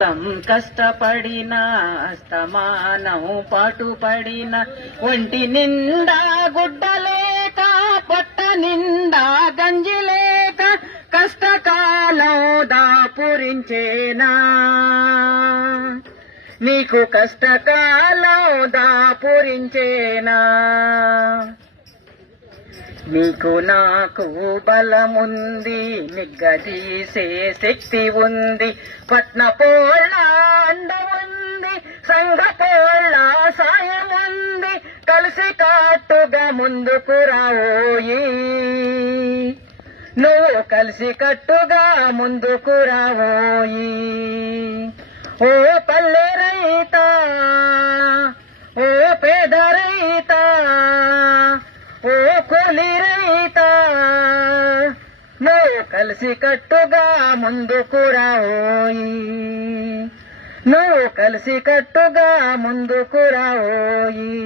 తం కష్టపడిన అస్తమానం పాటుపడిన ఒంటి నిండా గుడ్డలేక పొట్ట నిండా గంజిలేక కష్టకాలం దాపురించేనా నీకు కష్టకాలం దాపురించేనా నీకు నాకు బలముంది నిగ్గదీసే శక్తి ఉంది. పట్న పోళ్ళ అండముంది ఉంది సంఘ పోళ్ళ సాయముంది. ఉంది కలిసి కాట్టుగా ముందుకు రావోయి. నువ్వు కలిసి కట్టుగా ముందుకు రావోయి. ఓ పల్లె కలిసి కట్టుగా ముందుకు రావోయి నువ్వు కలిసి కట్టుగా ముందుకు రావోయి